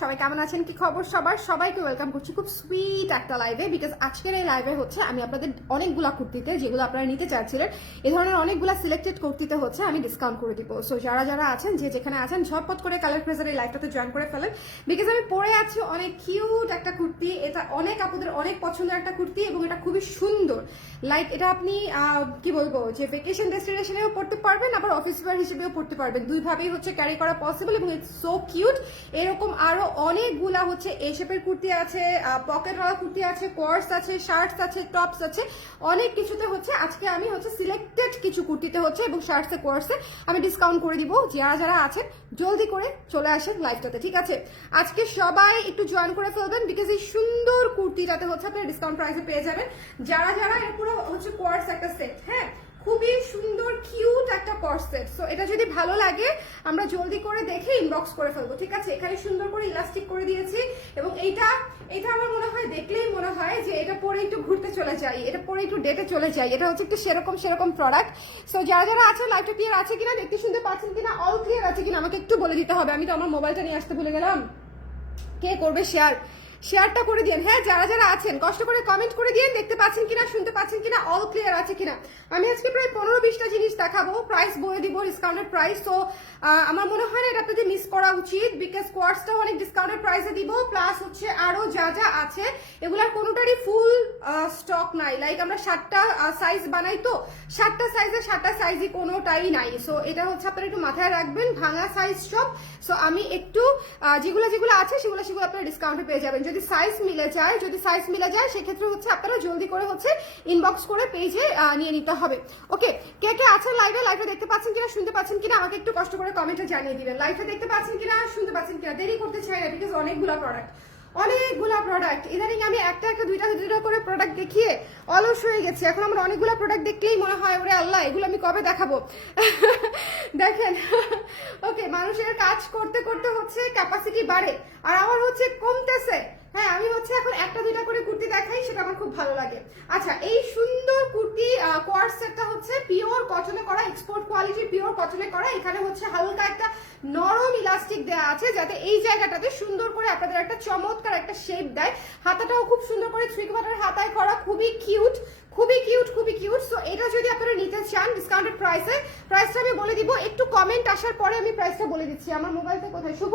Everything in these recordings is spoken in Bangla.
সবাই কেমন আছেন? কি খবর সবার? সবাইকে ওয়েলকাম করছি খুব একটা লাইভে বিকজ আজকের এই হচ্ছে আমি আপনাদের অনেকগুলা কুর্তিতে, যেগুলো আপনারা নিতে চাচ্ছিলেন এই ধরনের অনেকগুলা সিলেক্টেড কুর্তিতে হচ্ছে আমি ডিসকাউন্ট করে সো যারা যারা আছেন, যে যেখানে আছেন করে কালার এই জয়েন করে ফেলেন বিকজ আমি পরে আছি অনেক কিউট একটা কুর্তি, এটা অনেক অনেক পছন্দের একটা কুর্তি, এবং এটা খুবই সুন্দর। লাইক এটা আপনি বলব, যে ডেস্টিনেশনেও পড়তে পারবেন, আবার হিসেবেও পড়তে পারবেন। দুইভাবেই হচ্ছে ক্যারি করা পসিবল এবং ইটস সো কিউট এরকম আরও অনেকগুলা হচ্ছে এ শেপের কুর্তি আছে পকেটওয়ালা কুর্তি আছে কোর্স আছে শার্টস আছে টপস আছে। অনেক কিছুতে হচ্ছে আজকে আমি হচ্ছে সিলেক্টেড কিছু কুর্তিতে হচ্ছে এবং শার্টসে কোর্সে আমি ডিসকাউন্ট করে দিব। যারা যারা আছেন, জলদি করে চলে আসেন লাইভটাতে ঠিক আছে? আজকে সবাই একটু জয়েন করে ফেলবেন বিকজ এই সুন্দর কুর্তিটাতে হচ্ছে আপনারা ডিসকাউন্ট প্রাইসে পেয়ে যাবেন। যারা যারা এর পুরো হচ্ছে কোর্স একটা সেট হ্যাঁ? খুবই সুন্দর কিউট একটা সেট সো এটা যদি ভালো লাগে, আমরা জলদি করে দেখে ইনবক্স করে ফেলব, ঠিক আছে? এখানে সুন্দর করে ইলাস্টিক করে দিয়েছি এবং এইটা এটা আমার মনে হয়, দেখলেই মনে হয় যে এটা পরে একটু ঘুরতে চলে যাই, এটা পরে একটু ডেটে চলে যাই, এটা হচ্ছে একটু সেরকম সেরকম প্রোডাক্ট সো যারা যারা আছে লাইফটা ক্লিয়ার আছে কিনা, দেখতে শুনতে পাচ্ছেন কিনা অল ক্লিয়ার আছে কিনা, আমাকে একটু বলে দিতে হবে। আমি তো আমার মোবাইলটা নিয়ে আসতে ভুলে গেলাম। কে করবে শেয়ার শেয়ারটা করে দিন হ্যাঁ যারা যারা আছেন, কষ্ট করে কমেন্ট করে দিন দেখতে পাচ্ছেন কিনা, শুনতে পাচ্ছেন কিনা অল ক্লিয়ার আছে কিনা। আমি আজকে প্রায় পনেরো বিশটা জিনিস দেখাবো প্রাইস বলে দিব ডিসকাউন্টেড প্রাইস তো আমার মনে হয় না এটা আপনাদের মিস করা উচিত বিকজ কোয়ার্সটাও অনেক ডিসকাউন্টেড প্রাইসে দিব প্লাস হচ্ছে আরও যা যা আছে, এগুলার কোনোটারই ফুল স্টক নাই। লাইক আমরা সাতটা সাইজ বানাই তো, সাতটা সাইজে সাতটা সাইজই কোনোটাই নাই। সো এটা হচ্ছে আপনারা একটু মাথায় রাখবেন, ভাঙা সাইজ সব সো আমি একটু যেগুলো যেগুলো আছে, সেগুলো সেগুলো আপনারা ডিসকাউন্টে পেয়ে যাবেন। যদি সাইজ মিলে যায়, যদি সাইজ মিলে যায়, সেক্ষেত্রে হচ্ছে আপনারা জলদি করে হচ্ছে ইনবক্স করে পেজে নিয়ে নিতে হবে। ওকে কে কে আছেন লাইভে লাইভে দেখতে পাচ্ছেন কিনা, শুনতে পাচ্ছেন কিনা? আমাকে একটু কষ্ট করে কমেন্টে জানিয়ে দিবেন। লাইভে দেখতে পাচ্ছেন কিনা, শুনতে পাচ্ছেন কিনা? দেরি করতে চাই না বিকজ অনেকগুলো প্রোডাক্ট অনেকগুলা প্রোডাক্ট ইদানিং আমি একটা একটা, দুইটা দুইটা করে প্রোডাক্ট দেখিয়ে অলস হয়ে গেছি। এখন আমার অনেকগুলো প্রোডাক্ট দেখলেই মনে হয়, ওরে আল্লাহ, এগুলো আমি কবে দেখাবো? দেখেন ওকে মানুষের কাজ করতে করতে হচ্ছে ক্যাপাসিটি বাড়ে। আর আমার হচ্ছে কমতেছে। হ্যাঁ আমি হচ্ছে এখন একটা দুইটা করে কুর্তি দেখাই, সেটা আমার খুব ভালো লাগে। আচ্ছা এই সুন্দর কুর্তি কোয়ার সেটটা হচ্ছে পিওর কটনে করা এক্সপোর্ট কোয়ালিটির পিওর কটনে করা। এখানে হচ্ছে হালকা একটা নরম ইলাস্টিক দেওয়া আছে, যাতে এই জায়গাটাতে সুন্দর করে আপনাদের একটা চমৎকার একটা শেপ দেয়। হাতাটাও খুব সুন্দর করে থ্রি কোয়ার্টার হাতায় করা, খুবই কিউট খুবই কিউট খুবই কিউট সো এটা যদি আপনারা নিতে চান ডিসকাউন্টেড প্রাইসে প্রাইসটা আমি বলে দিব। একটু কমেন্ট আসার পরে আমি প্রাইসটা বলে দিচ্ছি। আমার মোবাইলটা কোথায়? শুভ?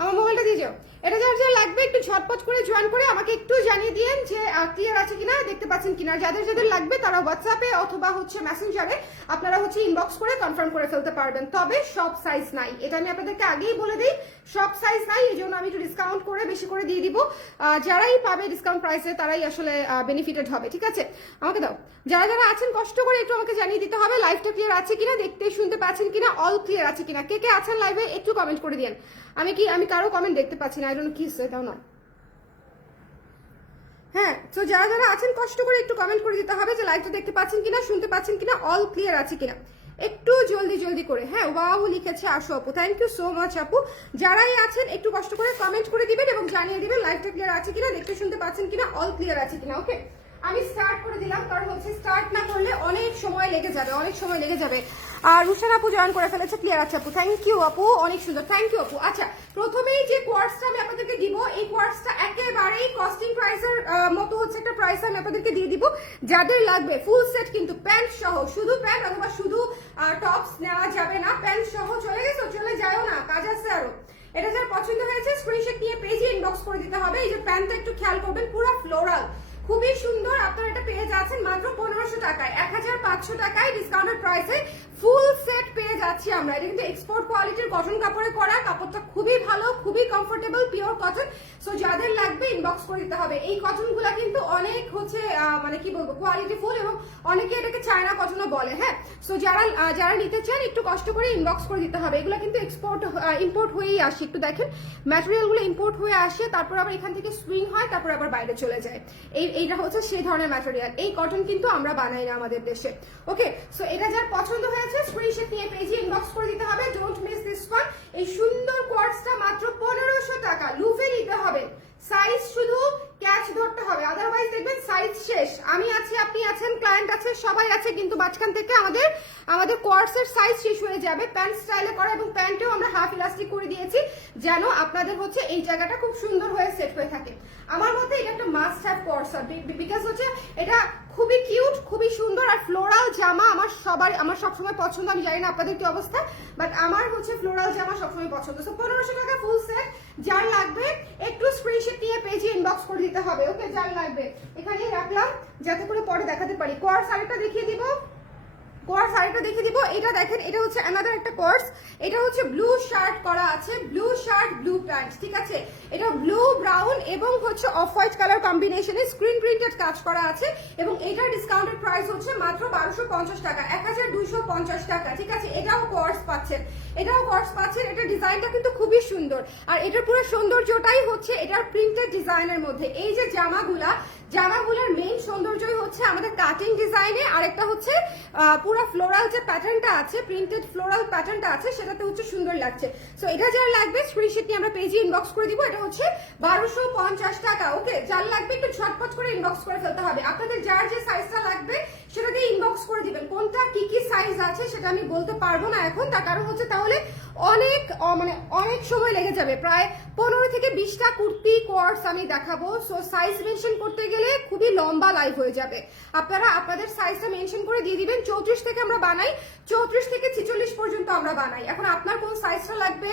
আমার মোবাইলটা দিয়ে যাও। এটা যার যা লাগবে, একটু ঝটপট করে জয়েন করে আমাকে একটু জানিয়ে দিয়েন যে ক্লিয়ার আছে কিনা, দেখতে পাচ্ছেন কিনা। যাদের যাদের লাগবে তারা হোয়াটসঅ্যাপে অথবা হচ্ছে মেসেঞ্জারে আপনারা হচ্ছে ইনবক্স করে কনফার্ম করে ফেলতে পারবেন। তবে সব সাইজ নাই। এটা আমি আপনাদেরকে আগেই বলে দিই, সব সাইজ নাই, এই জন্য আমি একটু ডিসকাউন্ট করে বেশি করে দিয়ে দিব। যারাই পাবে ডিসকাউন্ট প্রাইসে তারাই আসলে বেনিফিটেড হবে, ঠিক আছে? আমাকে দাও। যারা যারা আছেন, কষ্ট করে একটু আমাকে জানিয়ে দিতে হবে লাইভটা ক্লিয়ার আছে কিনা, দেখতে শুনতে পাচ্ছেন কিনা অল ক্লিয়ার আছে কিনা। কে কে আছেন লাইভে একটু কমেন্ট করে দিন আমি কি, আমি কারও কমেন্ট দেখতে পাচ্ছি না আই ডোন্ট কি দাও না হ্যাঁ তো যারা যারা আছেন, কষ্ট করে একটু কমেন্ট করে দিতে হবে যে লাইভটা দেখতে পাচ্ছেন কিনা, শুনতে পাচ্ছেন কিনা অল ক্লিয়ার আছে কিনা। একটু জলদি জলদি করে। হ্যাঁ ওয়াও লিখেছে আসো আপু। থ্যাংক ইউ সো মাচ আপু। যারাই আছেন, একটু কষ্ট করে কমেন্ট করে দিবেন এবং জানিয়ে দিবেন লাইভটা ক্লিয়ার আছে কিনা, দেখতে শুনতে পাচ্ছেন কিনা অল ক্লিয়ার আছে কিনা ওকে আমি স্টার্ট করে দিলাম, কারণ হচ্ছে স্টার্ট না করলে অনেক সময় লেগে যাবে, অনেক সময় লেগে যাবে। আর রুশান আপু জয়েন করে ফেলেছে ক্লিয়ার আছে আপু। থ্যাংক ইউ আপু, অনেক সুন্দর। থ্যাংক ইউ আপু। আচ্ছা প্রথমেই যে কোয়ার্সটা আমি আপনাদেরকে দিব, এই কোয়ার্সটা একেবারেই কস্টিং প্রাইসের মতো হচ্ছে একটা প্রাইস আমি আপনাদেরকে দিয়ে দিব। যাদের লাগবে ফুল সেট কিন্তু প্যান্ট সহ, শুধু প্যান্ট অথবা শুধু টপস নেওয়া যাবে না প্যান্ট সহ চলে গেছো, চলে যায়ও না, কাজ আছে আরও। এটা যার পছন্দ হয়েছে স্ক্রিনশট নিয়ে পেজে ইনবক্স করে দিতে হবে। এই যে প্যান্টটা একটু খেয়াল করবেন, পুরো ফ্লোরাল খুবই সুন্দর। আপনারা এটা পেয়ে যাচ্ছেন মাত্র পনেরোশো টাকায়। এক হাজার পাঁচশো টাকায় ডিসকাউন্টের প্রাইসে ফুল সেট পেয়ে যাচ্ছি আমরা। এটা কিন্তু এক্সপোর্ট কোয়ালিটির কটন কাপড়ে করা। কাপড়টা খুবই ভালো, খুবই কমফোর্টেবল পিওর কটন সো যাদের লাগবে ইনবক্স করে দিতে হবে। এই কটনগুলা কিন্তু অনেক হচ্ছে মানে কি বলব কোয়ালিটি ফুল এবং অনেকে এটাকে চায়না কটনও বলে হ্যাঁ? সো যারা যারা নিতে চান, একটু কষ্ট করে ইনবক্স করে দিতে হবে। এগুলো কিন্তু এক্সপোর্ট ইম্পোর্ট হয়েই আসে। একটু দেখেন ম্যাটেরিয়ালগুলো ইম্পোর্ট হয়ে আসে, তারপর আবার এখান থেকে সুইং হয়, তারপর আবার বাইরে চলে যায়। এই, এইটা হচ্ছে সেই ধরনের ম্যাটেরিয়াল এই কটন কিন্তু আমরা বানাই না আমাদের দেশে। ওকে সো এটা যার পছন্দ হয়েছে স্ক্রিনশট নিয়ে পেজে ইনবক্স করে দিতে হবে। ডোন্ট মিস দিস ওয়ান এই সুন্দর কোয়ার্টসটা মাত্র পনেরোশো টাকা। লুফে নিতে হবে। সাইজ শুধু ক্যাচ ধরতে হবে আদারওয়াইজ দেখবেন সাইজ শেষ। আমি আছি, আপনি আছেন ক্লায়েন্ট আছে, সবাই আছে, কিন্তু মাঝখান থেকে আমাদের আমাদের কোয়ার্সের সাইজ শেষ হয়ে যাবে। প্যান্ট স্টাইলে করা এবং প্যান্টেও আমরা হাফ ইলাস্টিক করে দিয়েছি, যেন আপনাদের হচ্ছে এই জায়গাটা খুব সুন্দর হয়ে সেট হয়ে থাকে। আমার মতে এটা একটা মাস্ট হ্যাভ কোর্স বিকজ হচ্ছে এটা খুবই কিউট খুবই সুন্দর, আর ফ্লোরাল জামা আমার সবার, আমার সবসময় পছন্দ, আমি জানি না আপনাদের কি অবস্থা বাট আমার হচ্ছে ফ্লোরাল জামা সবসময় পছন্দ। সো পনেরোশো টাকা ফুল সেট যার লাগবে, একটু স্ক্রিনশট নিয়ে পেজে ইনবক্স করে দিতে হবে। ওকে যার লাগবে। এখানেই রাখলাম, যাতে করে পরে দেখাতে পারি। কোয়ার শাড়িটা দেখিয়ে দিব। কোয়ার শাড়িটা দেখিয়ে দিব। এটা দেখেন, এটা হচ্ছে অ্যানাদার একটা কোর্স এটা হচ্ছে ব্লু শার্ট করা আছে। ব্লু শার্ট ব্লু প্যান্ট ঠিক আছে? এটা ব্লু ব্রাউন এবং হচ্ছে অফ হোয়াইট কালার কম্বিনেশনে স্ক্রিন প্রিন্টেড কাজ করা আছে এবং এটার ডিসকাউন্টেড প্রাইস হচ্ছে মাত্র বারোশো পঞ্চাশ টাকা এক হাজার দুইশো পঞ্চাশ টাকা, ঠিক আছে? এটাও কোর্স পাচ্ছেন। এটাও কোর্স পাচ্ছেন। এটা ডিজাইনটা কিন্তু খুবই সুন্দর। আর এটার পুরো সৌন্দর্যটাই হচ্ছে এটার প্রিন্টেড ডিজাইনের মধ্যে। এই যে জামাগুলা জামাগুলোর মেইন সৌন্দর্যই হচ্ছে আমাদের কাটিং ডিজাইনে আরেকটা হচ্ছে পুরো ফ্লোরাল যে প্যাটার্নটা আছে প্রিন্টেড ফ্লোরাল প্যাটার্নটা আছে, সেটাতে হচ্ছে সুন্দর লাগছে। সো এটা যার লাগবে স্ক্রিনশিট নিয়ে আমরা পেজে ইনবক্স করে দিব, এটা হচ্ছে বারোশো পঞ্চাশ টাকা ওকে যার লাগবে একটু ছটফট করে ইনবক্স করে ফেলতে হবে। আপনাদের যার যে সাইজটা লাগবে সেটা দিয়ে ইনবক্স করে দিবেন। কোনটা, কি কি সাইজ আছে সেটা আমি বলতে পারব না এখন। তার কারণ হচ্ছে তাহলে অনেক মানে অনেক সময় লেগে যাবে। প্রায় পনেরো থেকে বিশটা কুর্তি কোয়ার্স আমি দেখাবো। সো সাইজ মেনশন করতে গেলে খুবই লম্বা লাইভ হয়ে যাবে। আপনারা আপনাদের সাইজটা মেনশন করে দিয়ে দিবেন। চৌত্রিশ থেকে আমরা বানাই। চৌত্রিশ থেকে ছিচল্লিশ পর্যন্ত আমরা বানাই। এখন আপনার কোন সাইজটা লাগবে?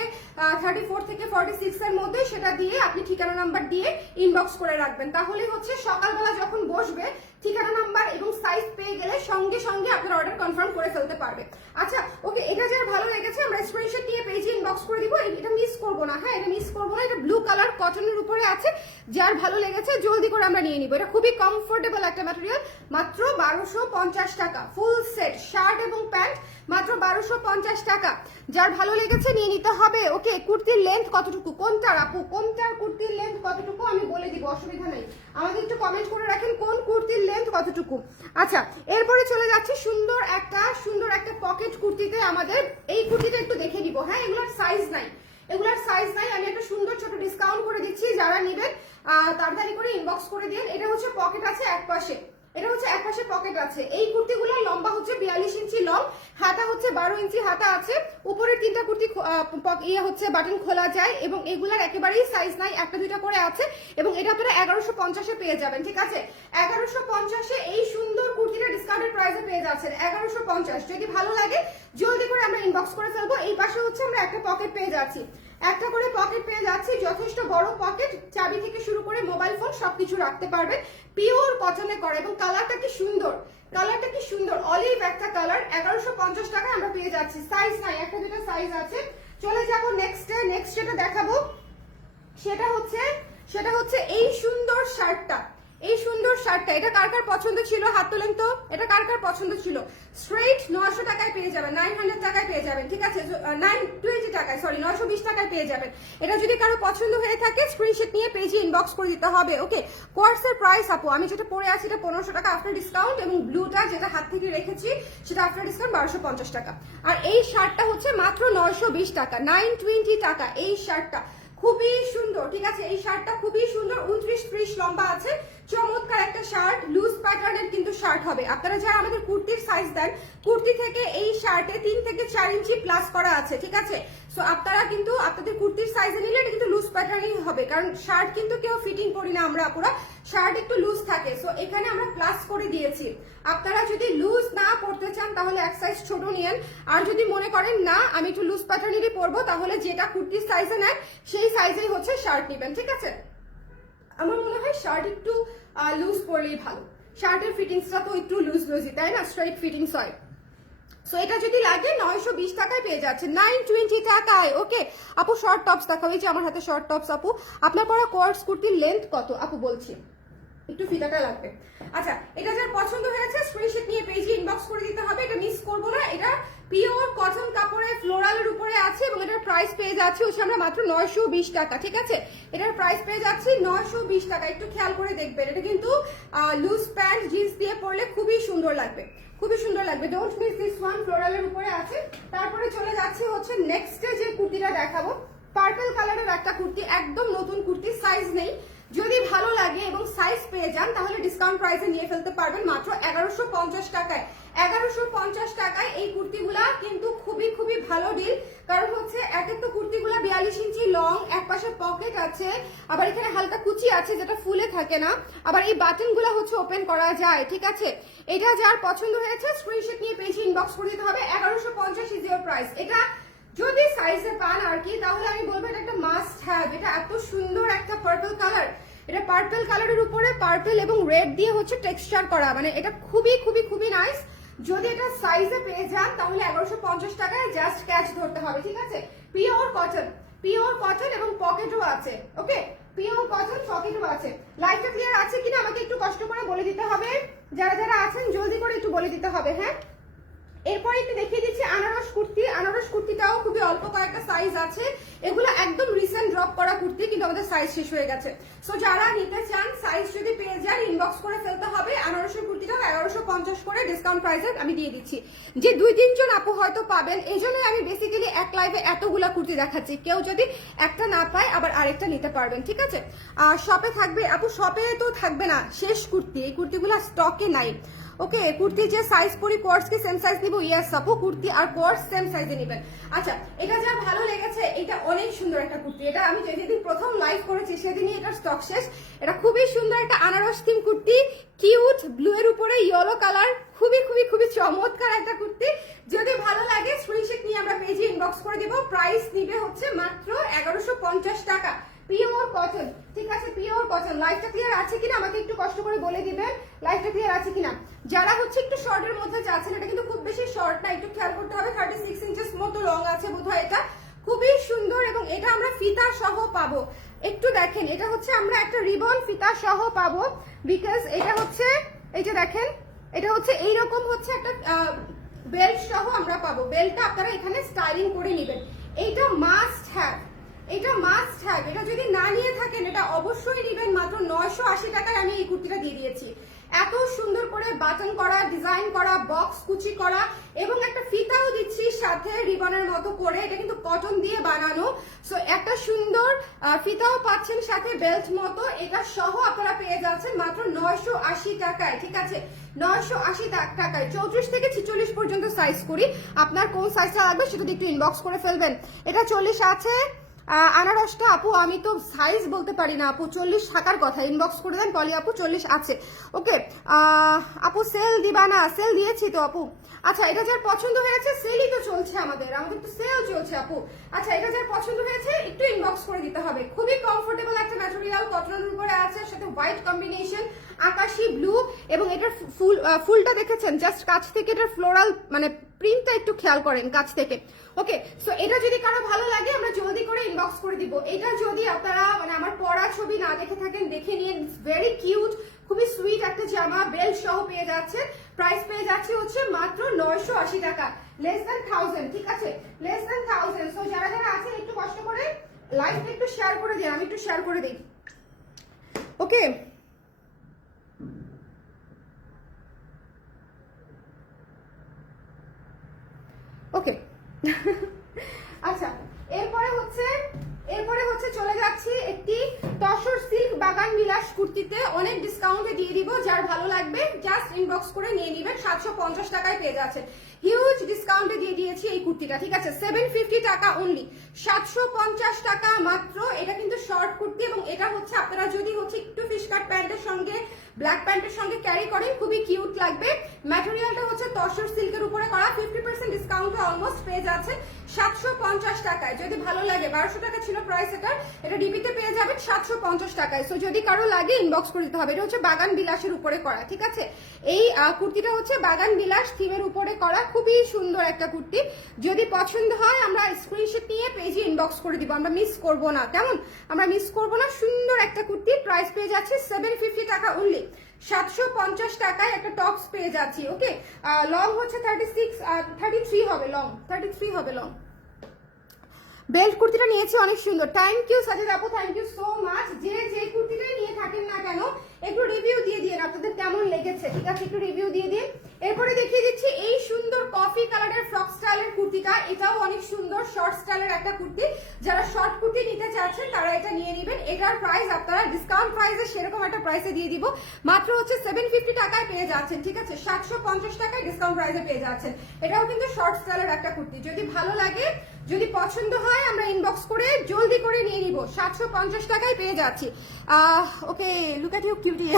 থার্টি ফোর থেকে ফর্টি সিক্স এর মধ্যে সেটা দিয়ে আপনি ঠিকানা নাম্বার দিয়ে ইনবক্স করে রাখবেন। তাহলে হচ্ছে সকালবেলা যখন বসবে, ঠিকানা নাম্বার এবং সাইজ পেয়ে সঙ্গে সঙ্গে আপনার অর্ডার কনফার্ম করে ফেলতে পারবে। আচ্ছা ওকে এটা যার ভালো লেগেছে, আমরা স্ক্রিনশট নিয়ে পেজে ইনবক্স করে দিব। এটা মিস করব না হ্যাঁ এটা মিস করব না। এটা ব্লু কালার কটনের উপরে আছে, যার ভালো লেগেছে, জলদি করে আমরা নিয়ে নিব। এটা খুবই কমফোর্টেবল একটা ম্যাটেরিয়াল মাত্র বারোশো পঞ্চাশ টাকা ফুল সেট শার্ট এবং প্যান্ট মাত্র বারোশো পঞ্চাশ টাকা। যার ভালো লেগেছে নিয়ে নিতে হবে। ওকে, কুর্তির লেন্থ কতটুকু? কোনটার আপু? কোনটার কুর্তির লেন্থ কতটুকু? আমি বলে দিব, অসুবিধা নেই। আমাদের একটু কমেন্ট করে রাখেন, কোন কুর্তির লেন্থ কতটুকু? আচ্ছা এরপরে চলে যাচ্ছে সুন্দর একটা সুন্দর একটা পকেট কুর্তিতে আমাদের। এই কুর্তিটা একটু দেখে দিব হ্যাঁ এগুলোর সাইজ নাই। এগুলোর সাইজ নাই, আমি একটা সুন্দর ছোট ডিসকাউন্ট করে দিচ্ছি। যারা নেবেন তাড়াতাড়ি করে ইনবক্স করে দিন। এটা হচ্ছে পকেট আছে এক পাশে। এটা হচ্ছে এক পাশে পকেট আছে। এই কুর্তিগুলোর লম্বা হচ্ছে বিয়াল্লিশ ইঞ্চি লং হাতা হচ্ছে বারো ইঞ্চি হাতা আছে। উপরের তিনটা কুর্তি ইয়ে হচ্ছে বাটন খোলা যায় এবং এগুলার একেবারেই সাইজ নাই, একটা দুইটা করে আছে এবং এটা আপনারা এগারোশো পঞ্চাশে পেয়ে যাবেন, ঠিক আছে? এগারোশো পঞ্চাশে এই সুন্দর কুর্তিটা ডিসকাউন্টেড প্রাইসে পেয়ে যাচ্ছেন, এগারোশো পঞ্চাশ। যদি ভালো লাগে, জলদি করে আমরা ইনবক্স করে ফেলব। এই পাশে হচ্ছে আমরা একটা পকেট পেয়ে যাচ্ছি। একটা করে পকেট পেয়ে যাচ্ছি, যথেষ্ট বড় পকেট চাবি থেকে শুরু করে মোবাইল ফোন সবকিছু রাখতে পারবে। পিওর কটনে করে এবং কালারটা কি সুন্দর কালারটা কি সুন্দর অলিভ একটা কালার এগারোশো পঞ্চাশ টাকা আমরা পেয়ে যাচ্ছি। সাইজ নাই, একটা দুটো সাইজ আছে। চলে যাব নেক্সটে নেক্সট যেটা দেখাবো, সেটা হচ্ছে সেটা হচ্ছে এই সুন্দর শার্টটা এই সুন্দর শার্টটা, এটা কার কার পছন্দ ছিল? হাত তোলেন তো। এটা কার কার পছন্দ ছিল? স্ট্রেট নশো টাকায় পেয়ে যাবেন নাইন হান্ড্রেড টাকায় পেয়ে যাবেন, ঠিক আছে? নাইন টোয়েন্টি টাকায় সরি নশো বিশ টাকায় পেয়ে যাবেন। এটা যদি কারও পছন্দ হয়ে থাকে স্ক্রিনশট নিয়ে পেজে ইনবক্স করে দিতে হবে ওকে কোর্সের প্রাইস আপু, আমি যেটা পরে আছি, এটা পনেরোশো টাকা আফটার ডিসকাউন্ট এবং ব্লুটা যেটা হাত থেকে রেখেছি, সেটা আফটার ডিসকাউন্ট বারোশো পঞ্চাশ টাকা। আর এই শার্টটা হচ্ছে মাত্র নয়শো বিশ টাকা নাইন টোয়েন্টি টাকা এই শার্টটা। খুবই সুন্দর, ঠিক আছে? এই শার্টটা খুবই সুন্দর, উনত্রিশ ত্রিশ লম্বা আছে চমৎকার একটা শার্ট লুজ প্যাটার্নের কিন্তু শার্ট হবে। আপনারা যারা আমাদের কুর্তির সাইজ দেন, কুর্তি থেকে এই শার্টে তিন থেকে চার ইঞ্চি প্লাস করা আছে, ঠিক আছে? সো আপনারা কিন্তু আপনাদের কুর্তির সাইজে নিলে এটা কিন্তু লুজ প্যাটার্নই হবে। কারণ শার্ট কিন্তু কেউ ফিটিং করি না আমরা পুরো শার্ট একটু লুজ থাকে। সো এখানে আমরা প্লাস করে দিয়েছি। আপনারা যদি লুজ না পড়তে চান, তাহলে এক সাইজ ছোট নিয়েন। আর যদি মনে করেন, না, আমি একটু লুজ প্যাটার্নেরই পরবো, তাহলে যেটা কুর্তির সাইজে নেন, সেই সাইজেই হচ্ছে শার্ট নেবেন, ঠিক আছে? আমার মনে হয় শার্ট একটু লুজ পরলেই ভালো। শার্টের ফিটিংসটা তো একটু লুজ লুজই তাই না? স্ট্রাইট ফিটিংস হয়। সো এটা যদি লাগে, নয়শো বিশ টাকায় পেয়ে যাচ্ছে নাইন টোয়েন্টি টাকায়। ওকে আপু শর্ট টপস এই যে আমার হাতে শর্ট টপস আপু। আপনার পরা কোয়ার্স কুর্তির লেন্থ কত? আপু, বলছি। একটু ফিতাটা লাগবে। আচ্ছা এটা যার পছন্দ হয়েছে স্ক্রিনশট নিয়ে পেজে ইনবক্স করে দিতে হবে। এটা মিস করব না। এটা পিওর কটন কাপড়ে ফ্লোরালের উপরে আছে এবং এটার প্রাইস পেয়ে যাচ্ছে হচ্ছে আমরা মাত্র নয়শো বিশ টাকা, ঠিক আছে? এটার প্রাইস পেয়ে যাচ্ছি নয়শো বিশ টাকা, একটু খেয়াল করে দেখবেন। এটা কিন্তু লুজ প্যান্ট জিন্স দিয়ে পরলে খুবই সুন্দর লাগবে, খুবই সুন্দর লাগবে। ডোন্ট মিস দিস ওয়ান ফ্লোরালের উপরে আছে। তারপরে চলে যাচ্ছে হচ্ছে নেক্সটে যে কুর্তিটা দেখাবো। পার্পল কালারের একটা কুর্তি, একদম নতুন কুর্তি সাইজ নেই। যদি ভালো লাগে এবং সাইজ পেয়ে যান, তাহলে ডিসকাউন্ট প্রাইসে নিয়ে ফেলতে পারবেন মাত্র এগারোশো পঞ্চাশ টাকায়। এগারোশো পঞ্চাশ টাকায় এই কুর্তিগুলা কিন্তু খুবই খুবই ভালো ডিল কারণ হচ্ছে এক একটা কুর্তিগুলা বিয়াল্লিশ ইঞ্চি লং এক পাশে পকেট আছে, আবার এখানে হালকা কুচি আছে যেটা ফুলে থাকে না। আবার এই বাটনগুলো হচ্ছে ওপেন করা যায়, ঠিক আছে? এটা যার পছন্দ হয়েছে স্ক্রিনশট নিয়ে পেজে ইনবক্স করে দিতে হবে। এগারোশো পঞ্চাশ ইজ প্রাইস এটা যদি সাইজে পান আর কি, তাহলে আমি বলব এটা একটা মাস্ট হ্যাভ এটা এত সুন্দর একটা পার্পল কালার এটা পার্পল কালারের উপরে পার্পল এবং রেড দিয়ে হচ্ছে টেক্সচার করা। মানে এটা খুবই খুবই খুবই নাইস যদি এটা সাইজে পেয়ে যান, তাহলে এগারোশো পঞ্চাশ টাকায় জাস্ট ক্যাচ ধরতে হবে, ঠিক আছে? পিওর কটন পিওর কটন এবং পকেটও আছে ওকে পিওর কটন পকেটও আছে। লাইটটা ক্লিয়ার আছে কিনা আমাকে একটু কষ্ট করে বলে দিতে হবে। যারা যারা আছেন, জলদি করে একটু বলে দিতে হবে হ্যাঁ? এরপরে একটু দেখিয়ে দিচ্ছি আনারস কুর্তি। আনারস কুর্তিটাও খুবই অল্প কয়েকটা সাইজ আছে। এগুলো একদম রিসেন্ট ড্রপ করা কুর্তি, কিন্তু আমাদের সাইজ শেষ হয়ে গেছে। সো যারা নিতে চান সাইজ যদি পেয়ে যান ইনবক্স করে ফেলতে হবে। আনারসের কুর্তিটাও এগারোশো পঞ্চাশ করে ডিসকাউন্ট প্রাইসে আমি দিয়ে দিচ্ছি। যে দুই, তিনজন আপু হয়তো পাবেন এই জন্যই আমি বেসিক্যালি এক লাইভে এতগুলা কুর্তি দেখাচ্ছি। কেউ যদি একটা না পায়, আবার আরেকটা নিতে পারবেন, ঠিক আছে? আর শপে থাকবে, আপু শপে তো থাকবে না, শেষ কুর্তি। এই কুর্তিগুলো স্টকে নাই। ওকে কুর্তি যে সাইজ পরি কোর্স কি সেম সাইজ নিব ইয়াস আপু কুর্তি আর কোর্স সেম সাইজে নেবেন আচ্ছা এটা যা ভালো লেগেছে এটা অনেক সুন্দর একটা কুর্তি এটা আমি যেদিন প্রথম লাইভ করেছি সেদিনই এটা স্টক শেষ। এটা খুবই সুন্দর একটা আনারস থিম কুর্তি কিউট ব্লু এর উপরে ইয়েলো কালার খুবই খুবই খুবই চমৎকার একটা কুর্তি যদি ভালো লাগে স্ক্রিনশট নিয়ে আমরা পেজে ইনবক্স করে দেব প্রাইস নিবে হচ্ছে মাত্র এগারোশো টাকা পিওর কটন ঠিক আছে? পিওর কটন লাইফটা ক্লিয়ার আছে কিনা আমাকে একটু কষ্ট করে বলে দিবেন লাইফটা ক্লিয়ার আছে কিনা? যারা হচ্ছে একটু শর্টের মধ্যে যাচ্ছেন, এটা কিন্তু খুব বেশি শর্ট না, একটু খেয়াল করতে হবে। থার্টি সিক্স ইঞ্চেস মতো লং আছে বোধহয় এটা। খুবই সুন্দর এবং এটা আমরা ফিতা সহ পাবো। একটু দেখেন, এটা হচ্ছে আমরা একটা রিবন ফিতা সহ পাবো বিকজ এটা হচ্ছে, এই যে দেখেন, এটা হচ্ছে এইরকম হচ্ছে একটা বেল্ট সহ আমরা পাবো। বেল্টটা আপনারা এখানে স্টাইলিং করে নেবেন। এইটা মাস্ট হ্যাভ এটা মাস্ট হ্যাভ এটা যদি না নিয়ে থাকেন, এটা অবশ্যই নেবেন মাত্র নয়শো আশি টাকায় আমি এই কুর্তিটা দিয়ে দিয়েছি। এত সুন্দর করে বাটন করা ডিজাইন করা বক্স কুচি করা, এবং একটা ফিতাও দিচ্ছি সাথে রিবনের মতো করে। এটা কিন্তু কটন দিয়ে বানানো। সো একটা সুন্দর ফিতাও পাচ্ছেন সাথে বেল্ট মতো। এটা সহ আপনারা পেয়ে যাচ্ছেন মাত্র নয়শো আশি টাকায়, ঠিক আছে? নয়শো আশি টাকায়। চৌত্রিশ থেকে ছিচল্লিশ পর্যন্ত সাইজ করি। আপনার কোন সাইজটা লাগবে সেটা একটু ইনবক্স করে ফেলবেন। এটা চল্লিশ আছে। আনারসটা আপু, আমি তো সাইজ বলতে পারি না আপু। চল্লিশ থাকার কথা। ইনবক্স করে দেন, পলি আপু, চল্লিশ আছে। ওকে আপু সেল দিবা না? সেল দিয়েছি তো আপু। আচ্ছা এটা যার পছন্দ হয়েছে সেলই তো চলছে আমাদের। আমাদের তো সেল চলছে আপু। আচ্ছা এটা যার পছন্দ হয়েছে, একটু ইনবক্স করে দিতে হবে। খুবই কমফোর্টেবল একটা ম্যাটেরিয়াল কটনের উপরে আছে, সাথে হোয়াইট কম্বিনেশন আকাশি ব্লু এবং এটার ফুল ফুলটা দেখেছেন? জাস্ট কাছ থেকে এটার ফ্লোরাল মানে প্রিন্টটা একটু খেয়াল করেন কাছ থেকে। ওকে সো এটা যদি কারও ভালো লাগে, আমরা জলদি করে ইনবক্স করে দিব। এটা যদি আপনারা মানে আমার পড়া ছবি না দেখে থাকেন, দেখে নিন। ভেরি কিউট খুবই সুইট একটা জামা বেল্ট সহ পেয়ে যাচ্ছে প্রাইস পেয়ে যাচ্ছে হচ্ছে মাত্র নয়শো আশি টাকা। লেস দ্যান থাউজেন্ড ঠিক আছে? লেস দ্যান থাউজেন্ড সো যারা যারা আছেন, একটু কষ্ট করে লাইভটা একটু শেয়ার করে দিন, আমি একটু শেয়ার করে দিই। ওকে ওকে আচ্ছা এরপরে হচ্ছে এরপরে হচ্ছে চলে যাচ্ছি একটি তসর সিল্ক বাগান বিলাস কুর্তিতে। অনেক ডিসকাউন্টে দিয়ে দিব, যার ভালো লাগবে জাস্ট ইনবক্স করে নিয়ে নেবেন। সাতশো পঞ্চাশ টাকায় পেয়ে যাচ্ছে হিউজ ডিসকাউন্টে দিয়ে দিয়েছি এই কুর্তিটা, ঠিক আছে? সেভেন ফিফটি টাকা অনলি সাতশো পঞ্চাশ টাকা মাত্র। এটা কিন্তু শর্ট কুর্তি এবং এটা হচ্ছে, আপনারা যদি হচ্ছে একটু ফিশ কাট প্যান্টের সঙ্গে ব্ল্যাক প্যান্টের সঙ্গে ক্যারি করেন খুবই কিউট লাগবে। ম্যাটেরিয়ালটা হচ্ছে তসর সিল্কের উপরে করা। ফিফটি পার্সেন্ট ডিসকাউন্ট অলমোস্ট পেয়ে যাচ্ছে। সাতশো পঞ্চাশ টাকায়। যদি ভালো লাগে, বারোশো টাকা ছিল প্রাইস এটার, এটা ডিবিতে পেয়ে যাবেন সাতশো পঞ্চাশ টাকায়। সো যদি কারও লাগে ইনবক্স করে দিতে হবে। এটা হচ্ছে বাগান বিলাসের উপরে করা, ঠিক আছে? এই কুর্তিটা হচ্ছে বাগান বিলাস থিমের উপরে করা, খুবই সুন্দর একটা কুর্তি। যদি পছন্দ হয়, আমরা স্ক্রিনশট নিয়ে পেজে ইনবক্স করে দিব। আমরা মিস করব না, কেমন? আমরা মিস করব না, সুন্দর একটা কুর্তি। প্রাইস পেয়ে যাচ্ছে সেভেন ফিফটি টাকা অনলি সাতশো পঞ্চাশ টাকায় একটা টপস পেয়ে যাচ্ছি, ওকে? লং হচ্ছে থার্টি সিক্স থার্টি থ্রি হবে লং থার্টি থ্রি হবে লং বেল্ট কুর্তিটা নিয়েছি অনেক সুন্দর। থ্যাংক ইউ সাজেদ আপু থ্যাংক ইউ সো মাচ যে যে কুর্তিটাই নিয়ে থাকেন না কেন, একটু রিভিউ দিয়ে দিন আপনাদের কেমন লেগেছে, ঠিক আছে? একটু রিভিউ দিয়ে দিন। এরপরে দেখিয়ে দিচ্ছি এই সুন্দর কফি কালারের ফ্রক স্টাইলের কুর্তি কুর্তিটা। এটাও অনেক সুন্দর শর্ট স্টাইলের একটা কুর্তি। যারা শর্ট কুর্তি নিতে চাচ্ছেন, তারা এটা নিয়ে নেবেন। এটার প্রাইস আপনারা ডিসকাউন্ট প্রাইসে সেরকম একটা প্রাইসে দিয়ে দিব। মাত্র হচ্ছে সেভেন ফিফটি টাকায় পেয়ে যাচ্ছেন, ঠিক আছে? সাতশো পঞ্চাশ টাকায় ডিসকাউন্ট প্রাইসে পেয়ে যাচ্ছেন। এটাও কিন্তু শর্ট স্টাইলের একটা কুর্তি। যদি ভালো লাগে, যদি পছন্দ হয়, আমরা ইনবক্স করে জলদি করে নিয়ে নিব। সাতশো পঞ্চাশ টাকায় পেয়ে যাচ্ছি। Okay look at you cutie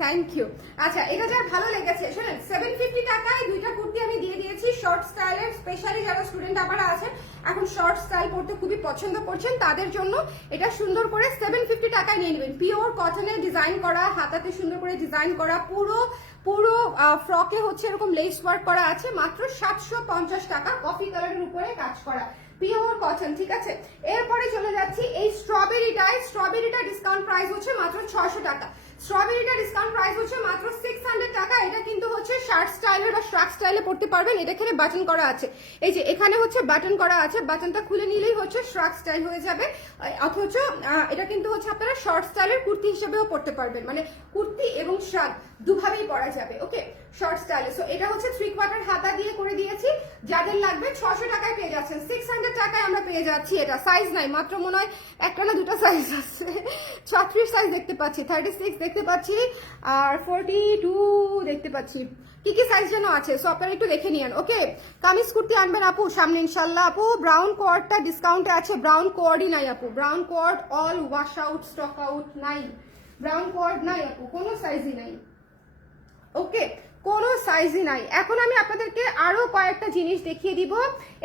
thank you আচ্ছা এটা যার ভালো লেগেছে শোনেন সেভেন ফিফটি টাকায় দুইটা কুর্তি আমি দিয়ে দিয়েছি শর্ট স্টাইলের স্পেশালি যারা স্টুডেন্ট আপনারা আছেন, এখন শর্ট স্টাইল পড়তে খুবই পছন্দ করছেন, তাদের জন্য এটা সুন্দর করে সেভেন ফিফটি টাকায় নিয়ে নেবেন। পিওর কটনের ডিজাইন করা, হাতাতে সুন্দর করে ডিজাইন করা, পুরো পুরো ফ্রকে হচ্ছে এরকম লেস ওয়ার্ক করা আছে, মাত্র সাতশো পঞ্চাশ টাকা কফি কালারের উপরে কাজ করা। পিওর কটন ঠিক আছে? এরপরে চলে যাচ্ছি, এই স্ট্রবেরিটায় স্ট্রবেরিটা ডিসকাউন্ট প্রাইস হচ্ছে মাত্র ছশো টাকা। স্ট্রবেরিটা ডিসকাউন্ট প্রাইস হচ্ছে মাত্র সিক্স হান্ড্রেড টাকা। এটা কিন্তু হচ্ছে শার্ট স্টাইলের বা শ্রাক স্টাইলে পড়তে পারবেন। এটা এখানে বাটন করা আছে। এই যে এখানে হচ্ছে বাটন করা আছে। বাটনটা খুলে নিলেই হচ্ছে শ্রাক স্টাইল হয়ে যাবে। অথচ এটা কিন্তু হচ্ছে আপনারা শর্ট স্টাইলের কুর্তি হিসেবেও পড়তে পারবেন। মানে কুর্তি এবং শ্রাক দুভাবেই পরা যাবে। ওকে শর্ট স্টাইলে সো এটা হচ্ছে থ্রি কোয়ার্টার হাতা দিয়ে করে দিয়েছি। যাদের লাগবে ছশো টাকায় পেয়ে যাচ্ছেন। সিক্স হান্ড্রেড টাকায় আমরা পেয়ে যাচ্ছি এটা। সাইজ নাই, মাত্র মনে হয় একটা না দুটো সাইজ আছে। ছত্রিশ সাইজ দেখতে পাচ্ছি থার্টি সিক্স দেখতে পাচ্ছি, আর ফোরটি টু দেখতে পাচ্ছি। কি কি সাইজ যেন আছে? সো আপনারা একটু দেখে নিন ওকে কামিজ কুর্তি আনবেন আপু, সামনে ইনশাল্লাহ আপু ব্রাউন কোয়ার্ডটা ডিসকাউন্টে আছে। ব্রাউন কোয়ার্ডই নাই আপু। Brown coord all wash out stock out নাই। ব্রাউন কোয়ার্ড নাই আপু। কোনো সাইজই নাই। ওকে কোনো সাইজই নাই। এখন আমি আপনাদেরকে আরও কয়েকটা জিনিস দেখিয়ে দিব।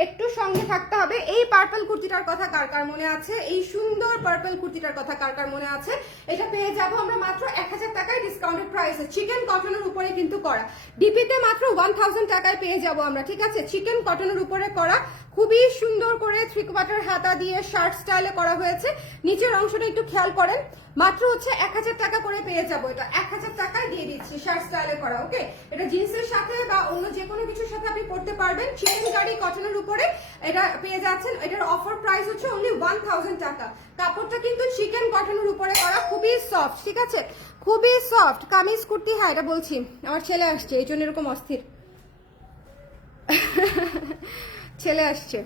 একটু সঙ্গে থাকতে হবে। এই পার্পল কুর্তিটার কথা কার কার মনে আছে? এই সুন্দর পার্পল কুর্তিটার কথা কার কার মনে আছে? এটা পেয়ে যাব আমরা মাত্র এক হাজার টাকায় ডিসকাউন্টেড প্রাইসে চিকেন কটনের উপরে কিন্তু করা। ডিপিতে মাত্র ওয়ান টাকায় পেয়ে যাব আমরা, ঠিক আছে? চিকেন কটনের উপরে করা। খুবই সুন্দর করে থ্রি কোয়ার্টার হাতা দিয়ে শার্ট স্টাইলে করা হয়েছে। নিচের অংশটা একটু খেয়াল করেন। মাত্র হচ্ছে এক হাজার টাকা করে পেয়ে যাব এটা। এক হাজার টাকায় দিয়ে দিচ্ছি শার্ট স্টাইলে করা, ওকে? এটা জিন্সের সাথে বা অন্য যে কোনো কিছুর সাথে আপনি পড়তে পারবেন। চিকেন গাড়ি, কটনের উপরে এটা পেয়ে যাচ্ছেন। এটার অফার প্রাইস হচ্ছে অনলি ওয়ান থাউজেন্ড টাকা। কাপড়টা কিন্তু চিকেন কটনের উপরে করা, খুবই সফট ঠিক আছে? খুবই সফট কামিজ, কুর্তি হ্যাঁ এটা বলছি। আমার ছেলে আসছে, এই জন্য এরকম অস্থির। ছেলে আসছে।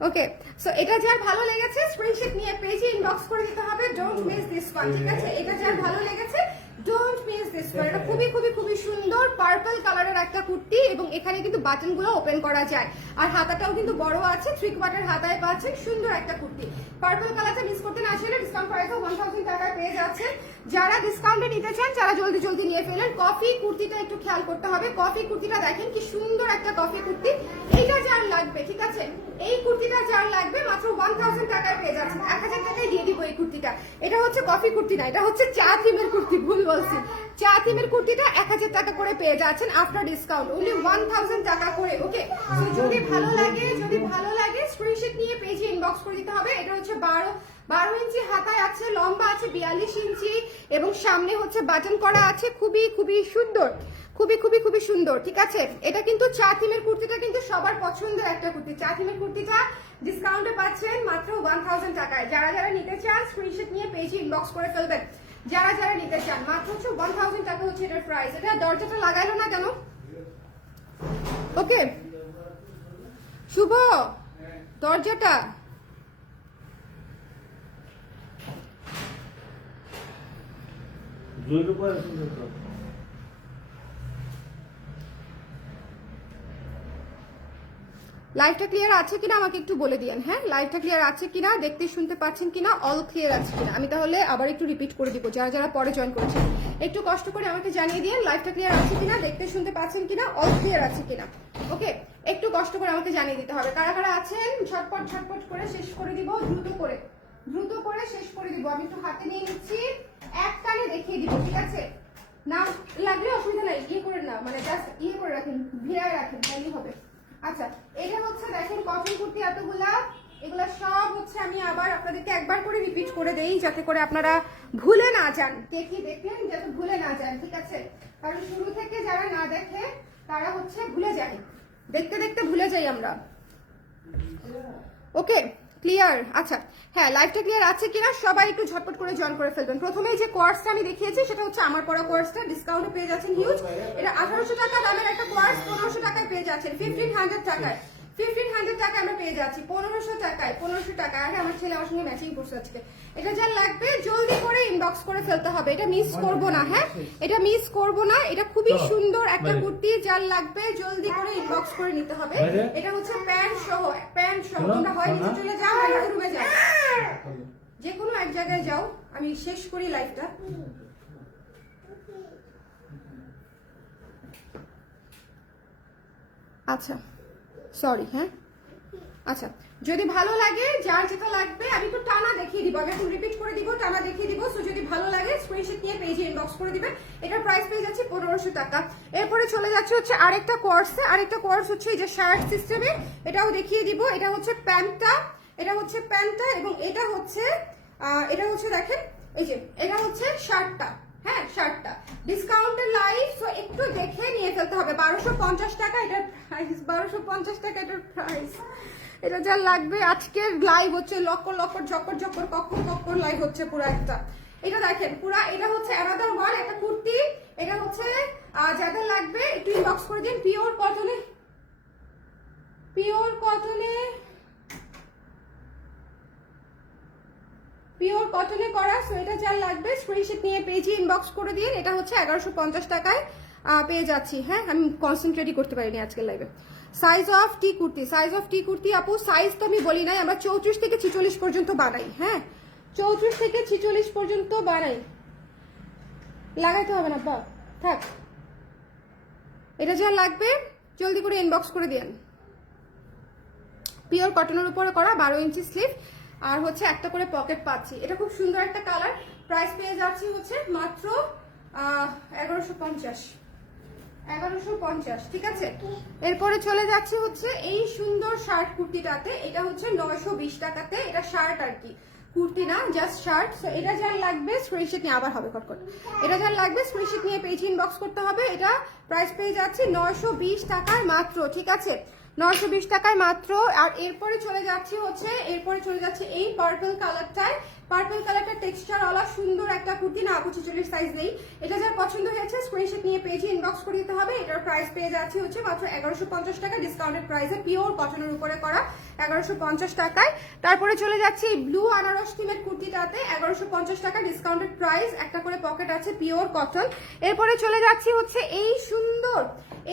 ওকে সো এটা যার ভালো লেগেছে স্ক্রিনশট নিয়ে পেজে ইনবক্স করে দিতে হবে ডোন্ট মিস দিস ওয়ান ঠিক আছে? এটা যার ভালো লেগেছে ডোন্ট মিস দিস ওয়ান এটা খুবই খুবই খুবই সুন্দর পার্পল কালারের একটা কুর্তি এবং এখানে কিন্তু বাটনগুলো ওপেন করা যায়। আর হাতাটাও কিন্তু বড় আছে থ্রি কোয়ার্টার হাতায় পাচ্ছেন, সুন্দর একটা কুর্তি। পার্পল কালারটা মিস করতে না চাইলে ডিসকাউন্ট প্রাইসে ওয়ান থাউজেন্ড টাকায় পেয়ে যাচ্ছেন। যারা ডিসকাউন্টে নিতে চান যারা জলদি জলদি নিয়ে ফেলেন। কফি কুর্তিটা একটু খেয়াল করতে হবে। কফি কুর্তিটা দেখেন কি সুন্দর একটা কফি কুর্তি। এইটা যার লাগবে, ঠিক আছে? এই কুর্তিটা যার লাগবে মাত্র ওয়ান থাউজেন্ড টাকায় পেয়ে যাচ্ছেন। এক হাজার টাকায় দিয়ে দিব এই কুর্তিটা। এটা হচ্ছে কফি কুর্তি না, এটা হচ্ছে চা থিমের কুর্তি, ভুল বলছি। চা থিমের কুর্তিটা এক হাজার টাকা করে পেয়ে যাচ্ছেন after discount only one thousand টাকা করে ওকে যদি ভালো লাগে, যদি ভালো লাগে স্ক্রিনশট নিয়ে পেজে ইনবক্স করে দিতে হবে। এটা হচ্ছে বারো বারো ইঞ্চি হাতায় আছে, লম্বা আছে, বিয়াল্লিশ ইঞ্চি, এবং সামনে হচ্ছে বাটন করা আছে। খুবই খুবই সুন্দর, খুবই খুবই খুবই সুন্দর, ঠিক আছে? এটা কিন্তু চা থিমের কুর্তিটা কিন্তু সবার পছন্দের একটা কুর্তি। চা থিমের কুর্তিটা ডিসকাউন্টে পাচ্ছেন মাত্র ওয়ান থাউজেন্ড টাকায়। যারা যারা নিতে চান স্ক্রিনশট নিয়ে পেজে ইনবক্স করে ফেলবেন। যারা যারা নিতে চান, মাত্র হচ্ছে ওয়ান থাউজেন্ড টাকা হচ্ছে এটার প্রাইস এটা দরজাটা লাগাইলো না কেন? ওকে শুভ, দরজাটা সুন্দর তো। লাইভটা ক্লিয়ার আছে কিনা আমাকে একটু বলে দিয়েন হ্যাঁ? লাইভটা ক্লিয়ার আছে কিনা, দেখতে শুনতে পাচ্ছেন কিনা অল ক্লিয়ার আছে কিনা? আমি তাহলে আবার একটু রিপিট করে দিব, যারা যারা পরে জয়েন করেছেন। একটু কষ্ট করে আমাকে জানিয়ে দিন লাইভটা ক্লিয়ার আছে কিনা, দেখতে শুনতে পাচ্ছেন কিনা অল ক্লিয়ার আছে কিনা। ওকে একটু কষ্ট করে আমাকে জানিয়ে দিতে হবে। কারা কারা আছেন? ঝটপট ঝটপট করে শেষ করে দিব, দ্রুত করে। দ্রুত করে শেষ করে দিব। আমি একটু হাতে নিয়ে নিচ্ছি। এক টানে দেখিয়ে দিব, ঠিক আছে? না লাগলে অসুবিধা নাই ইয়ে করে না মানে জাস্ট ইয়ে করে রাখেন, ভিড়ায় রাখেন, তাইলেই হবে। আচ্ছা এটা হচ্ছে দেখেন কটন কুর্তি এতগুলা। এগুলা সব হচ্ছে আমি আবার আপনাদেরকে একবার করে রিপিট করে দেই যাতে করে আপনারা ভুলে না যান। কি দেখলেন? যাতে ভুলে না যান, ঠিক আছে? কারণ শুরু থেকে যারা না দেখে, তারা হচ্ছে ভুলে যায়। দেখতে দেখতে ভুলে যাই আমরা। ওকে? ক্লিয়ার আচ্ছা। হ্যাঁ লাইফটা ক্লিয়ার আছে কিনা সবাই একটু ঝটপট করে জয়েন করে ফেলবেন। প্রথমেই যে কোয়ার্সটা আমি দেখিয়েছি, সেটা হচ্ছে আমার পড়া কোয়ার্সটা ডিসকাউন্টে পেয়ে যাচ্ছেন হিউজ এটা আঠারোশো টাকা দামের একটা কোয়ার্স পনেরোশো টাকায় পেয়ে যাচ্ছেন। ফিফটিন হান্ড্রেড টাকায়। ফিফটিন হান্ড্রেড টাকা আমরা পেয়ে যাচ্ছি। পনেরোশো টাকায় পনেরোশো টাকা আরে আমার ছেলে আমার সঙ্গে ম্যাচিং করছে আজকে। এটা যা লাগবে জলদি করে ইনবক্স করে ফেলতে হবে। এটা মিস করব না হ্যাঁ? এটা মিস করব না। এটা খুবই সুন্দর একটা কুর্তি যার লাগবে জলদি করে ইনবক্স করে নিতে হবে। এটা হচ্ছে প্যান্ট সহ প্যান্ট সহ। তোমরা হয় নিচে চলে যাও আর রুমে যাও। যে কোনো এক জায়গায় যাও। আমি শেষ করি লাইফটা আচ্ছা। সরি হ্যাঁ? আচ্ছা যদি ভালো লাগে, যার যেটা লাগবে, আমি একটু টানা দেখিয়ে দিব। আমি এখন রিপিট করে দিব, টানা দেখিয়ে দিব। সো যদি ভালো লাগে স্ক্রিনশট নিয়ে পেজে ইনবক্স করে দিবেন। এটার প্রাইস পেয়ে যাচ্ছে পনেরোশো টাকা। এরপরে চলে যাচ্ছে হচ্ছে আরেকটা কোর্সে আরেকটা কোর্স হচ্ছে এই যে শার্ট সিস্টেমে এটাও দেখিয়ে দিব। এটা হচ্ছে প্যান্টটা এটা হচ্ছে প্যান্টটা এবং এটা হচ্ছে এটা হচ্ছে দেখেন, এই যে, এটা হচ্ছে শার্টটা হ্যাঁ শার্টটা ডিসকাউন্টের লাইফ সো একটু দেখে নিয়ে ফেলতে হবে। বারোশো পঞ্চাশ টাকা, এটার প্রাইস বারোশো পঞ্চাশ টাকা এটার প্রাইস এটা যা লাগবে আজকের লাইভ হচ্ছে, লক্কর লক্কর, ঝক্কর ঝক্কর কক্কর কক্কর লাইভ হচ্ছে পুরো একটা। এটা দেখেন, পুরা, এটা হচ্ছে অ্যানাদার ওয়ান একটা কুর্তি। এটা হচ্ছে যাদের লাগবে, একটু ইনবক্স করে দিন। পিওর কটনে পিওর কটনে পিওর কটনে করা? সোয়েটার যার লাগবে স্ক্রিনশট নিয়ে পেজে ইনবক্স করে দিন এটা হচ্ছে এগারোশো পঞ্চাশ টাকায় পেয়ে যাচ্ছি। হ্যাঁ আমি কনসেন্ট্রেটই করতে পারিনি আজকের লাইভে size of the kurti size of the kurti, আপু সাইজ তো আমি বলি নাই, আমরা চৌত্রিশ থেকে ছিচল্লিশ পর্যন্ত বানাই। হ্যাঁ চৌত্রিশ থেকে ছিচল্লিশ পর্যন্ত বানাই। লাগাইতে হবে না, বা, থাক। এটা যা লাগবে, জলদি করে ইনবক্স করে দিন পিওর কটনের উপরে করা, বারো ইঞ্চি স্লিভ আর হচ্ছে একটা করে পকেট পাচ্ছি। এটা খুব সুন্দর একটা কালার প্রাইস পেয়ে যাচ্ছি হচ্ছে মাত্র এগারোশো পঞ্চাশ। এগারোশো পঞ্চাশ, ঠিক আছে? এরপরে চলে যাচ্ছে হচ্ছে এই সুন্দর শার্ট কুর্তিটাতে। এটা হচ্ছে নয়শো বিশ টাকাতে। এটা শার্ট আর কি। কুর্তি না জাস্ট শার্ট এটা যার লাগবে স্ক্রিনশট নিয়ে আবার হবে, কটকট। এটা যার লাগবে স্ক্রিনশট নিয়ে পেজ ইনবক্স করতে হবে। এটা প্রাইস পেয়ে যাচ্ছে নয়শো বিশ টাকায় মাত্র, ঠিক আছে? নয়শো বিশ টাকায় মাত্র। আর এরপরে চলে যাচ্ছে হচ্ছে, এরপরে চলে যাচ্ছে এই পার্পল কালারটায় পার্পল কালারটা টেক্সচার ওলা সুন্দর একটা কুর্তি, না আপু সাইজ নেই। এটা যার পছন্দ হয়েছে স্ক্রিনশট নিয়ে পেজে ইনবক্স করে দিতে হবে। এটার প্রাইস পেয়ে যাচ্ছে হচ্ছে মাত্র এগারোশো পঞ্চাশ টাকা ডিসকাউন্টেড প্রাইসে পিওর কটনের উপরে করা এগারোশো পঞ্চাশ টাকায়। তারপরে চলে যাচ্ছে ব্লু আনারস থিমের কুর্তিটাতে, এগারোশো পঞ্চাশ টাকা ডিসকাউন্টেড প্রাইস একটা করে পকেট আছে পিওর কটন এরপরে চলে যাচ্ছি হচ্ছে এই সুন্দর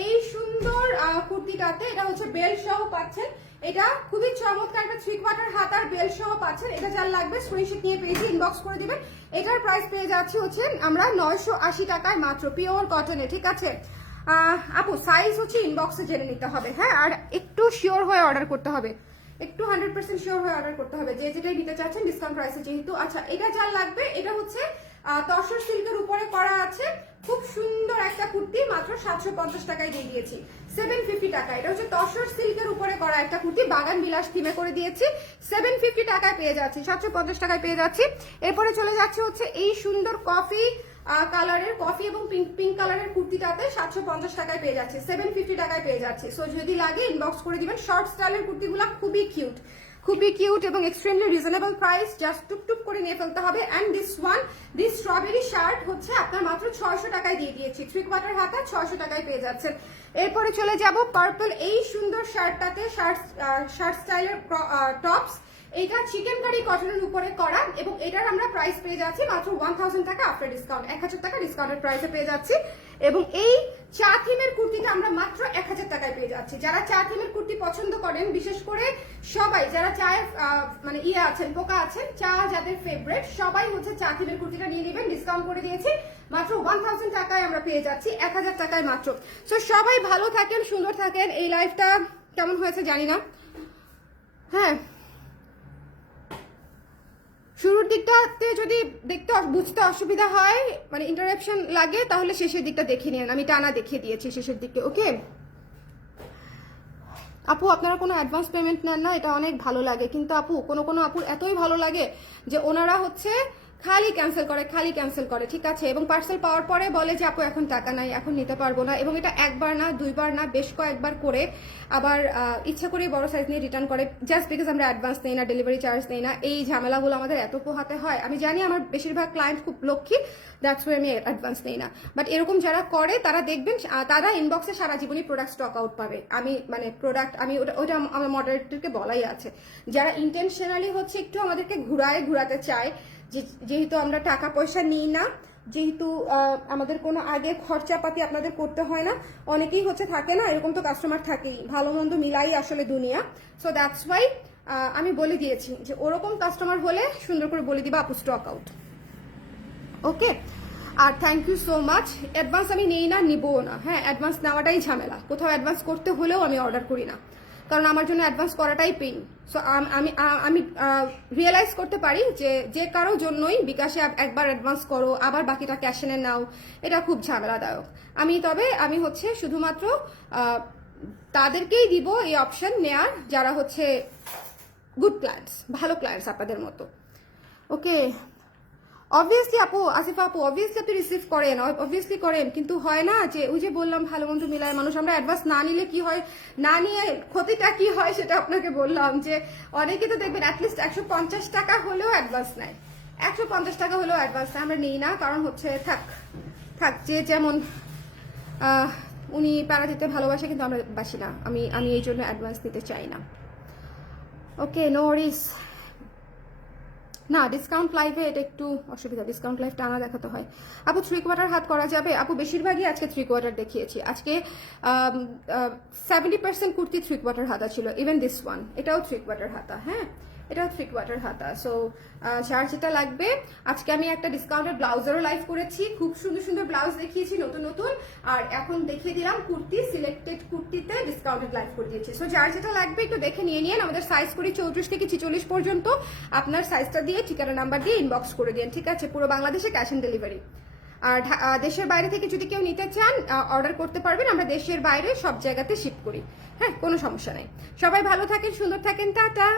এই সুন্দর কুর্তিটাতে, এটা হচ্ছে বেল সহ পাচ্ছেন। এটা খুবই চমৎকার একটা থ্রি কোয়ার্টার হাতার বেল সহ পাচ্ছেন। এটা যার লাগবে স্ক্রিনশট নিয়ে পেয়েছি ইনবক্স করে দিবেন। এটার প্রাইস পেয়ে যাচ্ছি হচ্ছে আমরা নয়শো আশি টাকায় মাত্র পিওর কটনে ঠিক আছে? আপু সাইজ হচ্ছে ইনবক্সে জেনে নিতে হবে। হ্যাঁ আর একটু শিওর হয়ে অর্ডার করতে হবে। একটু হান্ড্রেড পার্সেন্ট শিওর হয়ে অর্ডার করতে হবে। যে যেটাই নিতে চাচ্ছেন ডিসকাউন্ট প্রাইসে যেহেতু। আচ্ছা এটা যার লাগবে, এটা হচ্ছে তসর সিল্কের উপরে করা আছে। খুব সুন্দর একটা কুর্তি, মাত্র সাতশো পঞ্চাশ টাকায় দিয়ে দিয়েছি। সেভেন ফিফটি টাকা। এটা হচ্ছে তসর সিল্কের উপরে করা একটা কুর্তি। বাগান করে দিয়েছি। সেভেন ফিফটি টাকায় পেয়ে যাচ্ছি, সাতশো পঞ্চাশ টাকায় পেয়ে যাচ্ছি। এরপরে চলে যাচ্ছে হচ্ছে এই সুন্দর কফি কালারের কফি এবং পিঙ্ক পিঙ্ক কালারের কুর্তিটাতে সাতশো পঞ্চাশ টাকায় পেয়ে যাচ্ছে। সেভেন ফিফটি টাকায় পেয়ে যাচ্ছে। সো যদি লাগে ইনবক্স করে দিবেন। শর্ট স্টাইলের কুর্তিগুলো খুবই কিউট খুবই কিউট এবং এক্সট্রিমলি রিজনেবল প্রাইস জাস্ট টুকটুক করে নিয়ে ফেলতে হবে। And this one this strawberry shirt হচ্ছে আপনার মাত্র ছয়শো টাকায় দিয়ে দিয়েছি। থ্রি কোয়ার্টার হাতা, ছয়শো টাকায় পেয়ে যাচ্ছেন। এরপরে চলে যাব পার্পল এই সুন্দর শার্টটাতে শার্ট শার্ট স্টাইলের টপস এটা চিকেন কারি কটনের উপরে করা এবং এটার আমরা প্রাইস পেয়ে যাচ্ছি মাত্র ওয়ান থাউজেন্ড টাকা আফটার ডিসকাউন্ট এক হাজার টাকা ডিসকাউন্টের প্রাইসে পেয়ে যাচ্ছি। এবং এই চা থিমের কুর্তিটা আমরা মাত্র এক হাজার টাকায় পেয়ে যাচ্ছি। যারা চা থিমের কুর্তি পছন্দ করেন, বিশেষ করে সবাই যারা চায়ের মানে ইয়ে আছেন, পোকা আছেন, চা যাদের ফেভারেট সবাই হচ্ছে চা থিমের কুর্তিটা নিয়ে নেবেন ডিসকাউন্ট করে দিয়েছি। মাত্র ওয়ান থাউজেন্ড টাকায় আমরা পেয়ে যাচ্ছি, এক হাজার টাকায় মাত্র। সো সবাই ভালো থাকেন, সুন্দর থাকেন। এই লাইফটা কেমন হয়েছে জানি না। হ্যাঁ। শুরুর দিকটাতে যদি দেখতে বুঝতে অসুবিধা হয় মানে ইন্টারাপশন লাগে, তাহলে শেষের দিকটা দেখে নিন আমি টানা দেখিয়ে দিয়েছি শেষের দিকে ওকে? আপু, আপনারা কোনো অ্যাডভান্স পেমেন্ট নেন না, এটা অনেক ভালো লাগে। কিন্তু আপু, কোনো কোনো আপুর এতই ভালো লাগে যে ওনারা হচ্ছে খালি ক্যান্সেল করে, খালি ক্যান্সেল করে, ঠিক আছে? এবং পার্সেল পাওয়ার পরে বলে যে, আপু, এখন টাকা নাই, এখন নিতে পারব না। এবং এটা একবার না, দুইবার না, বেশ কয়েকবার করে আবার ইচ্ছা করে বড় সাইজ নিয়ে রিটার্ন করে। জাস্ট বিকজ আমরা অ্যাডভান্স নেই না ডেলিভারি চার্জ নেই না, এই ঝামেলাগুলো আমাদের এত পোহাতে হয়। আমি জানি আমার বেশিরভাগ ক্লায়েন্ট খুব লক্ষ্মী দ্যাটস ওয়ে আমি অ্যাডভান্স নেই না। বাট এরকম যারা করে, তারা দেখবেন তারা ইনবক্সে সারা জীবনই প্রোডাক্ট স্টক আউট পাবে। আমি মানে প্রোডাক্ট আমি ওটা ওটা আমার মডারেটরকে বলাই আছে। যারা ইন্টেনশনালি হচ্ছে, একটু আমাদেরকে ঘুরায়, ঘুরাতে চায় যেহেতু আমরা টাকা পয়সা নিই না, যেহেতু আমাদের কোনো আগে খরচাপাতি আপনাদের করতে হয় না, অনেকেই হচ্ছে থাকে না, এরকম তো কাস্টমার থাকেই, ভালো মন্দ মিলাই আসলে দুনিয়া। সো দ্যাটস ওয়াই আমি বলে দিয়েছি যে ওরকম কাস্টমার হলে সুন্দর করে বলে দিবা আপু stock out okay R thank you so much advance আমি নেই না, নিবও না। হ্যাঁ অ্যাডভান্স নেওয়াটাই ঝামেলা। কোথাও অ্যাডভান্স করতে হলেও আমি অর্ডার করি না। কারণ আমার জন্য অ্যাডভান্স করাটাই পেইন সো আমি আমি রিয়েলাইজ করতে পারি যে যে কারোর জন্যই বিকাশে একবার অ্যাডভান্স করো, আবার বাকিটা ক্যাশ এনে নাও, এটা খুব ঝামেলাদায়ক। আমি, তবে আমি হচ্ছে শুধুমাত্র তাদেরকেই দিব এই অপশন নেয়ার যারা হচ্ছে গুড ক্লায়েন্টস ভালো ক্লায়েন্টস আপনাদের মতো। ওকে অবভিয়াসলি আপু, আসিফা আপু অবভিয়াসলি আপনি রিসিভ করেন অবভিয়াসলি করেন। কিন্তু হয় না যে ওই যে বললাম, ভালো মন্দ মিলায় মানুষ, আমরা অ্যাডভান্স না নিলে কি হয়? না নিয়ে ক্ষতিটা কি হয় সেটা আপনাকে বললাম যে অনেকে তো দেখবেন অ্যাটলিস্ট একশো পঞ্চাশ টাকা হলেও অ্যাডভান্স নেয়। একশো পঞ্চাশ টাকা হলেও অ্যাডভান্স নেয়। আমরা নিই না, কারণ হচ্ছে থাক থাক, যে যেমন উনি প্যারা দিতে ভালোবাসে, কিন্তু আমরা বাসি না। আমি আমি এই জন্য অ্যাডভান্স দিতে চাই না। ওকে নো ওয়ারিস না ডিসকাউন্ট লাইভে এটা একটু অসুবিধা ডিসকাউন্ট লাইভ টানা দেখাতে হয়। আপু থ্রি কোয়ার্টার হাত করা যাবে? আপু, বেশিরভাগই আজকে থ্রি কোয়ার্টার দেখিয়েছি। আজকে seventy percent kurti three quarter হাতা ছিল ইভেন দিস ওয়ান এটাও থ্রি কোয়ার্টার হাতা হ্যাঁ? এটাও থ্রি কোয়ার্টার হাতা সো যার যেটা লাগবে, আজকে আমি একটা ডিসকাউন্টের ব্লাউজেরও লাইভ করেছি। খুব সুন্দর সুন্দর ব্লাউজ দেখিয়েছি, নতুন নতুন। আর এখন দেখিয়ে দিলাম কুর্তি সিলেক্টেড কুর্তিতে ডিসকাউন্টেড লাইভ করে দিয়েছি। সো যার যেটা লাগবে একটু দেখে নিয়ে নিন। আমাদের সাইজ করি চৌত্রিশ থেকে ছিচল্লিশ পর্যন্ত। আপনার সাইজটা দিয়ে ঠিকানা নাম্বার দিয়ে ইনবক্স করে দিন, ঠিক আছে? পুরো বাংলাদেশে ক্যাশ অন ডেলিভারি আর দেশের বাইরে থেকে যদি কেউ নিতে চান অর্ডার করতে পারবেন। আমরা দেশের বাইরে সব জায়গাতে শিপ করি। হ্যাঁ কোনো সমস্যা নেই। সবাই ভালো থাকেন, সুন্দর থাকেন। টাটা!